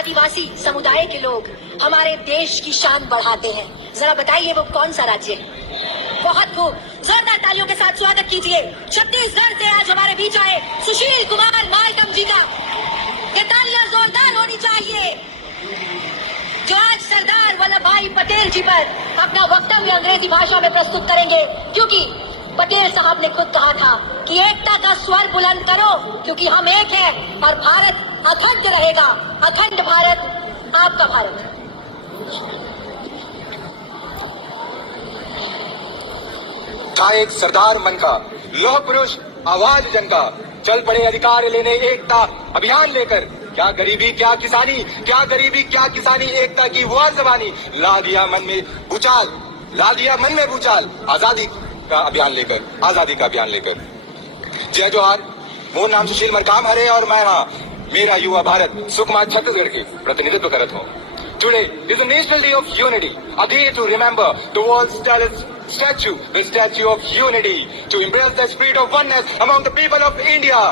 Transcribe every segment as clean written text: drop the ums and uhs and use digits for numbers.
आदिवासी समुदाय के लोग हमारे देश की शान बढ़ाते हैं। जरा बताइए वो कौन सा राज्य है? बहुत खूब, जोरदार तालियों के साथ स्वागत कीजिए छत्तीसगढ़ से आज हमारे बीच आए सुशील कुमार मालकम जी का। ये तालियां जोरदार होनी चाहिए जो आज सरदार वल्लभ भाई पटेल जी पर अपना वक्तव्य अंग्रेजी भाषा में प्रस्तुत करेंगे, क्योंकि पटेल साहब ने खुद कहा था कि एकता का स्वर बुलंद करो, क्योंकि हम एक हैं और भारत अखंड रहेगा। अखंड भारत आपका भारत। था एक सरदार मन का, लोह पुरुष आवाज जन का, चल पड़े अधिकार लेने एकता अभियान लेकर। क्या गरीबी क्या किसानी, क्या गरीबी क्या किसानी, एकता की वो जबानी, ला दिया मन में भूचाल, ला दिया मन में भूचाल, आजादी का अभियान लेकर, आजादी का अभियान लेकर। जय जोहार, वो नाम सुशील मरकाम हरे और मैं हाँ मेरा युवा भारत सुकमा छत्तीसगढ़ के प्रतिनिधित्व करत हूँ। Today is a national day of unity, a day to remember the world's tallest statue, the Statue of Unity, to embrace the spirit of oneness among the people of India,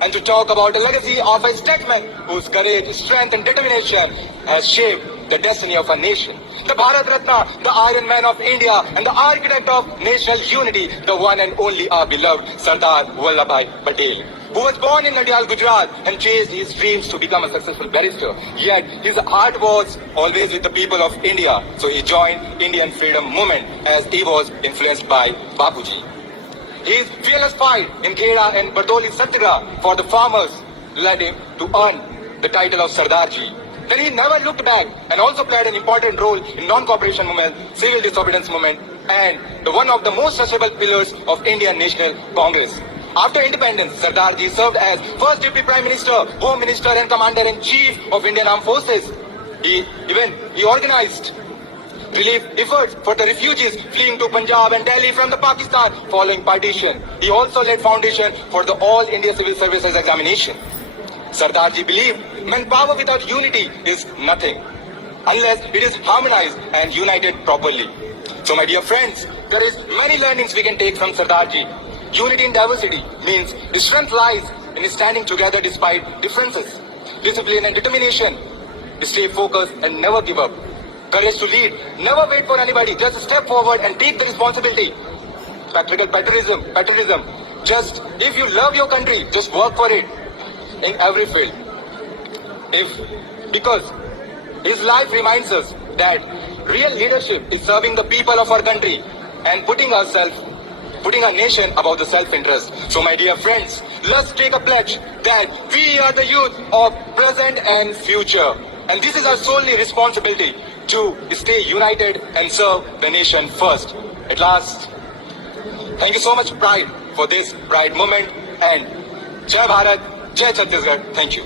and to talk about the legacy of a statesman whose courage, strength and determination has shaped the destiny of our nation. The Bharat Ratna, the Iron Man of India and the architect of national unity, the one and only our beloved Sardar Vallabh Bhai Patel, who was born in Nadiyal, Gujarat and chased his dreams to become a successful barrister. Yet his heart was always with the people of India, so he joined Indian freedom movement as he was influenced by Bapuji. His fearless fight in Kheda and Bardoli Satyagraha for the farmers led him to earn the title of Sardarji. Then he never looked back and also played an important role in non-cooperation movement, civil disobedience movement, and the one of the most touchable pillars of Indian National Congress. After independence, Sardarji served as first Deputy Prime Minister, Home Minister and Commander-in-Chief of Indian Armed Forces. He organized relief efforts for the refugees fleeing to Punjab and Delhi from the Pakistan following partition. He also led foundation for the All India Civil Services Examination. Sardarji believed manpower without unity is nothing unless it is harmonized and united properly. So my dear friends, there is many learnings we can take from Sardarji. Unity in diversity means strength lies in standing together despite differences. Discipline and determination, stay focused and never give up. Courage to lead, never wait for anybody, just step forward and take the responsibility. Practical patriotism, just if you love your country, just work for it in every field. Because his life reminds us that real leadership is serving the people of our country and putting our nation above the self-interest. So my dear friends, let's take a pledge that we are the youth of present and future. And this is our solely responsibility to stay united and serve the nation first. At last, thank you so much, Pride, for this Pride moment. And Jai Bharat, Jai Chhattisgarh. Thank you.